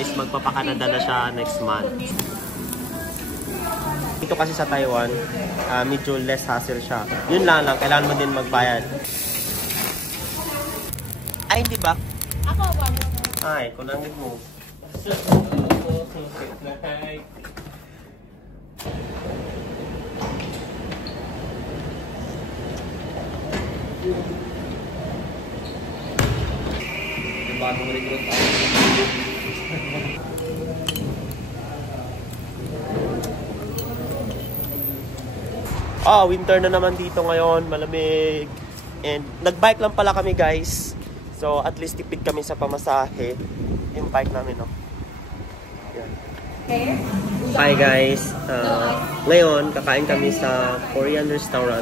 is magpapa-Canada na siya next month. Dito kasi sa Taiwan, medyo less hassle siya. Yun lang, kailangan mo din magbayad. Ay, hindi ba? Ako, wag. Ay, kunangin mo. Bagong recruit ako. Winter na naman dito ngayon, malamig. And nag-bike lang pala kami, guys. So at least tipid kami sa pamasahe. Yung bike namin, no. Yan. Hi guys. Ngayon kakain kami sa Korean restaurant.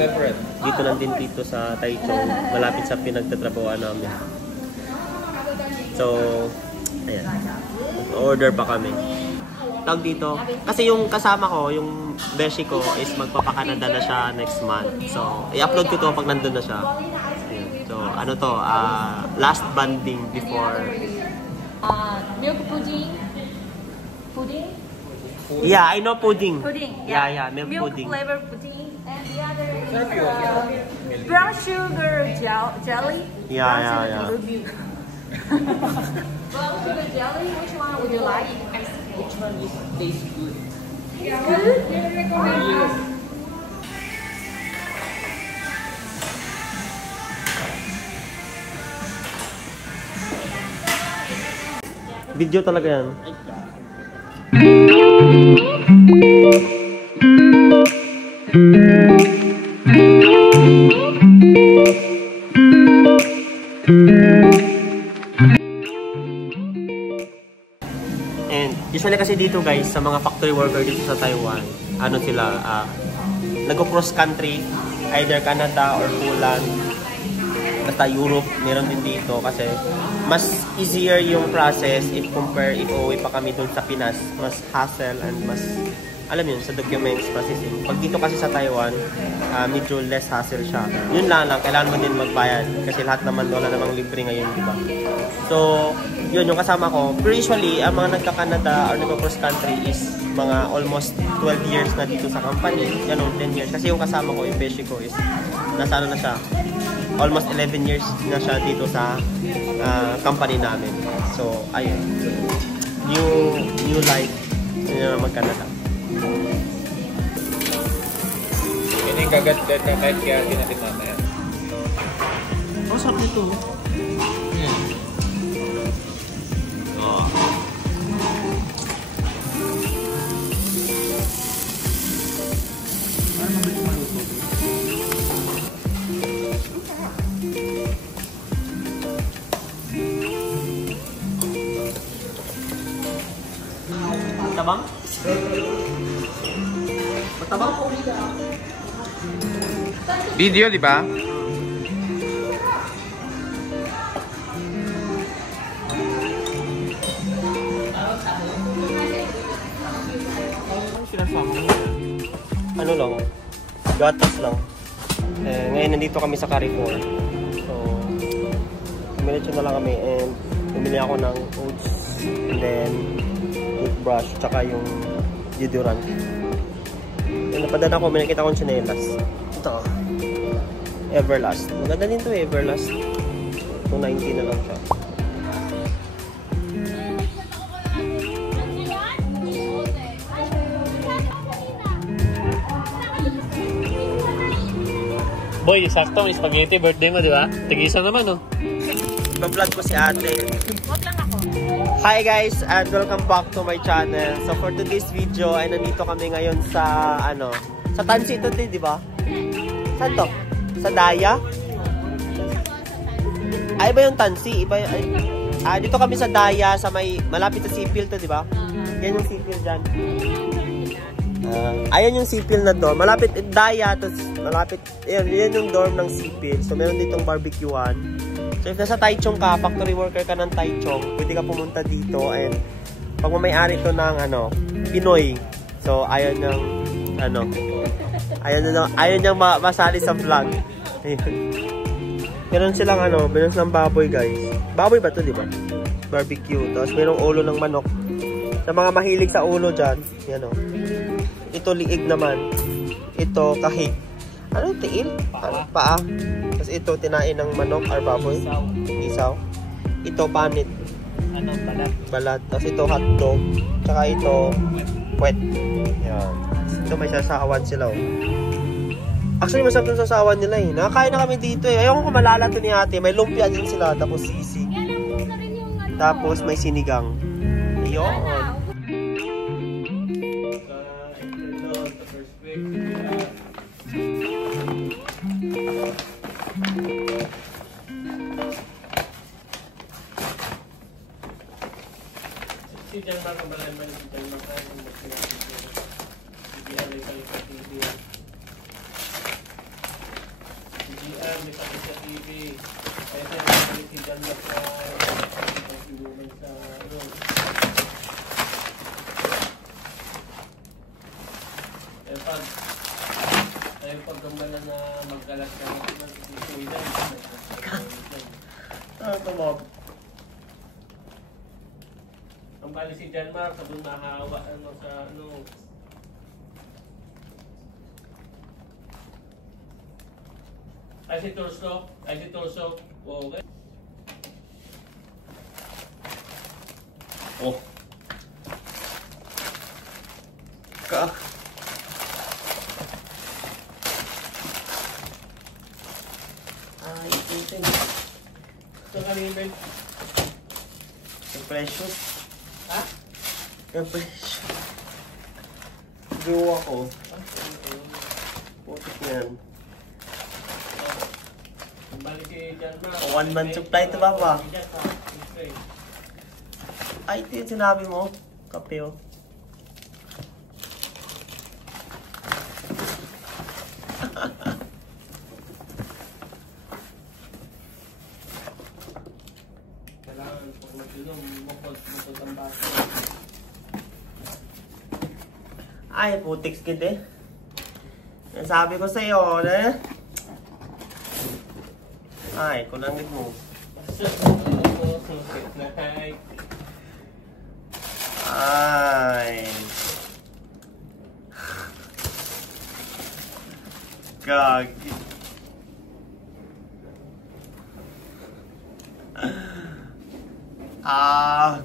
Dito lang din dito sa Taichung, malapit sa pinagtatrabahoan namin. So, ayan. Order pa kami. Tawag dito. Kasi yung kasama ko, yung beshi ko, is magpapa-Canada na siya next month. So, i-upload ko to pag nandun na siya. Ayan. So, ano to? Last banding before... milk pudding. Pudding? Yeah, I know pudding. Pudding. Yeah, milk pudding. Milk flavor pudding. And the other is brown sugar jelly. Yeah. Brown sugar jelly, which one would you like? Which one tastes good? Good? Video talaga yan. And usually kasi dito guys, sa mga factory worker dito sa Taiwan, ano sila, nag-cross country, either Canada or Poland, basta Europe, meron din dito kasi mas easier yung process if uuwi pa kami dun sa Pinas. Mas hassle and mas, alam yun, sa documents processing. Pag dito kasi sa Taiwan, medyo less hassle siya. Yun lang, kailangan mo din magbayad kasi lahat naman wala namang libre ngayon, diba? So, yun, yung kasama ko. Pero usually, ang mga nagka-Canada or nagka-cross country is mga almost 12 years na dito sa company. Ganun, 10 years. Kasi yung kasama ko, yung beshi ko is, nasa ano na siya, almost 11 years na siya dito sa company namin. So, ayun. So, new life. Yun na mag-Canada. Yun yung gagat-gat na kahit kaya natin mamaya. Oh, sarap nito. Matabang? Matabang? Video, di ba? Ano lang, gatas lang. Ngayon nandito kami sa Carrefour. So, kumilit na lang kami and bumili ako ng oats and then toothbrush tsaka yung deodorant. And napadala ko, may nakita akong tsinelas. Ito, Everlast. Maganda din ito, Everlast. 290 na lang siya. Boy, sakto, may spaghetti, birthday mo, di ba? Tigisa naman, no? Iba-vlog ko si ate. What lang ako? Hi guys, and welcome back to my channel. So for today's video, ay nandito kami ngayon sa, sa Tansi ito, di ba? Saan to? Sa Daya? Ay, iba yung Tansi. Dito kami sa Daya, sa may, malapit sa Sipil to, di ba? Yan yung Sipil dyan. Ayan yung Sipil na dorm. Malapit, Daya, tapos malapit, yan yung dorm ng Sipil. So, meron ditong barbecuean. So, if nasa Taichung ka, factory worker ka ng Taichung, pwede ka pumunta dito and pag may-ari to ng, Pinoy. So, ayaw niyang masali sa vlog. Ayun. Meron silang, meron silang baboy, guys. Baboy ba to, di ba? barbecue. Tapos mayroong ulo ng manok. Sa mga mahilig sa ulo dyan, yan o. Ito liig naman. Ito kahig. Ano tiil? Ano? Paa. Tapos ito tinain ng manok or baboy. Isaw. Ito panit. Ano, balat. Balat. Tapos ito hotdog. Tsaka ito wet. Yan. Ito may sasawan sila oh. Actually masarap yung sasawan nila eh. Nakakain na kami dito eh. Ayaw ko malala to ni ate. May lumpia din sila. Tapos sisig. Tapos may sinigang. Ayun. Si Jan Mark ang balay man, si Jan Mark ang magsinasig. CGR, may palit sa TV. CGR, may palit sa TV. Kaya tayo may si Jan Mark sa pagsiluman sa ano. Kaya pag gambala na magkalat ka ng isuidan. Ano ito mo? Ang bali si Jan Mark, sa doon mahawa ano sa ano. Ay si Torso. Okay. Oh. Ka. Ay, ito. Ito kanina. Precious. Ha? Precious. Gawa ko. Putik yan. Ang bali si Jan Mark. One month supply ito ba pa? Ay, ito yung sinabi mo. Kape oh. Kailangan pag mag-inom, bukod ang baso. Ay, putik skid eh. Yan sabi ko sa'yo, eh. Ay, kulangin mo. Ay. Gagi. Ah.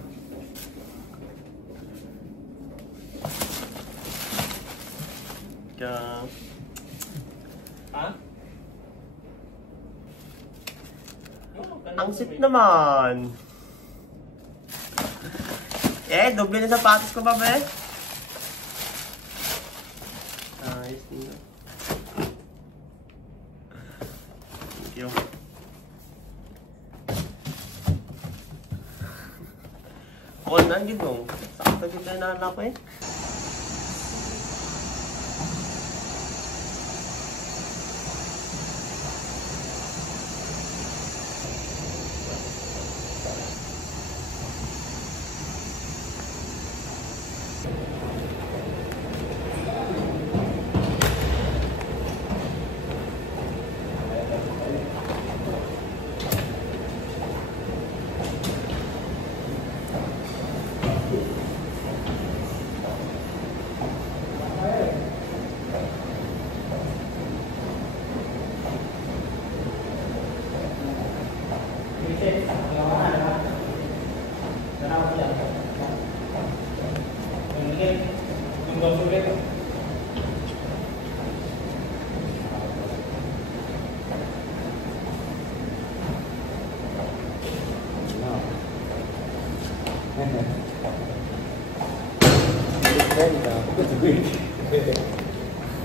Gag. Ha? Ang sweet naman. Eh, doble na sapatos ko pa, be. Ayos nila. Thank you. Oh, nandiyan mo. Sakto din tayo na anak ko eh.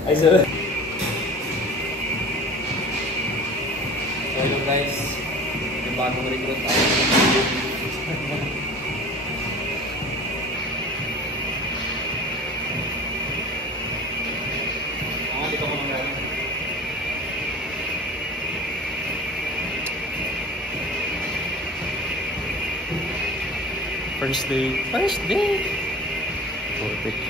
Ay, sir. Hello guys. Yung bagong recruit tayo. Dito ko mangyari. First day. Perfect.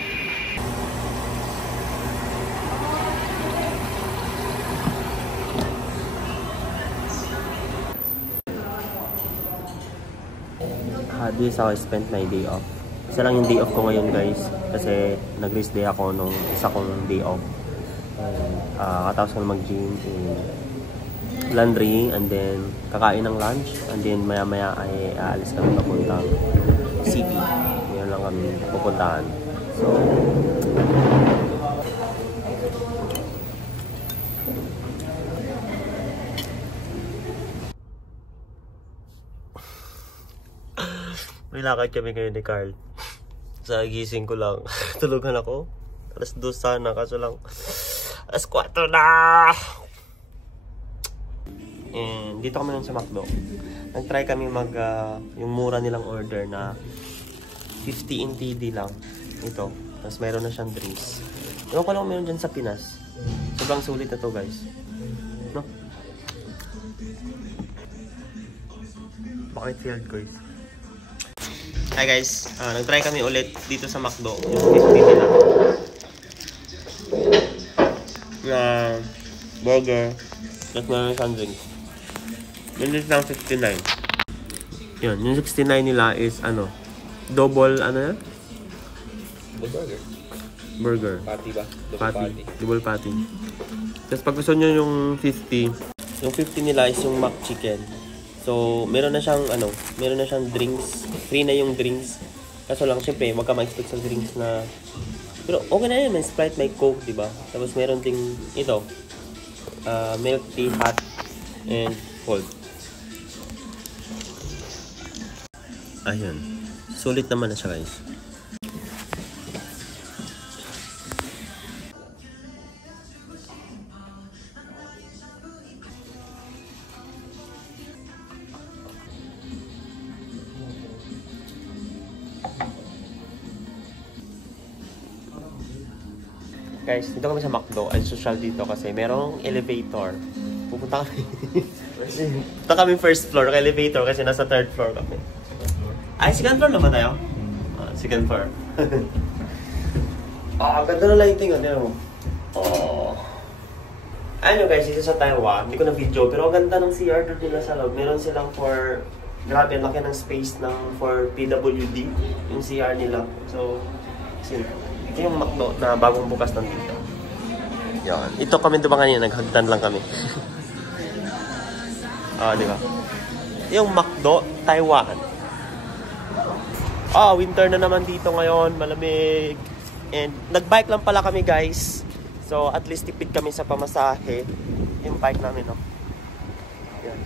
This is how I spent my day off. Isa lang yung day off ko ngayon guys. Kasi nag-rest day ako nung isa kong day off. Katapos ko na mag-gym, laundry, and then kakain ng lunch, and then maya maya ay aalis kami papuntang city. Yan lang kami pupuntahan. So may lakad kami ngayon ni Carl. Sa gising ko lang. Tulugan ako. Alas 2 sana, kaso lang alas 4 na! And dito kami lang sa McDo. Nag-try kami yung mura nilang order na 50 in TD lang. Ito. Tapos mayroon na siyang drinks. Ewan ko lang meron dyan sa Pinas. Sobrang sulit na to guys. No? Bakit field guys? Hi guys, nag-try kami ulit dito sa McDo, yung 50 nila. Burger, tapos meron siyang drinks. Yun din lang 69. Yun, yung 69 nila is double, yan? Burger. Burger. Patty ba? Double patty. Tapos pag gusto nyo yung 50, yung 50 nila is yung Mac Chicken. So, meron na siyang drinks. Free na yung drinks. Kaso lang, syempre, wag ka ma-expect sa drinks na... Pero okay na yun, may Sprite, may Coke, diba? Tapos meron ding ito. Milk tea, hot, and cold. Ayun. Sulit naman na siya, guys. Guys, dito kami sa McDo. Ay, social dito kasi merong elevator. Pupunta kami. Punta kami first floor, elevator kasi nasa third floor kami. Ay, second floor naman tayo? Second floor. Ganda na lighting. Ano mo? Ayun guys, isa sa Taiwan. Hindi ko na video, pero ang ganda ng CR doon nila sa loob. Meron silang for... Grabe, ang laki ng space for PWD. Yung CR nila. So, ito yung McDo na bagong bukas nandito. Yan. Ito kami diba kanina, naghagdan lang kami. Di ba? Yung McDo, Taiwan. Winter na naman dito ngayon, malamig. And nagbike lang pala kami guys. So at least tipid kami sa pamasahe. Yung bike namin, no? Yan.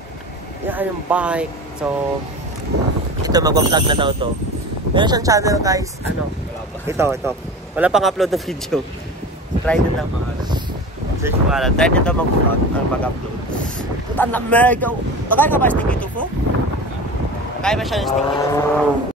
Yan yung bike. So, ito mag-vlog na daw to. Meron siyang channel guys. Ito. Wala pang upload na video. Try din lang mga search mo lang. Try din daw mag-upload. Ang lamig. Nakaya ka ba sticky to po? Nakaya ba siya yung sticky to po?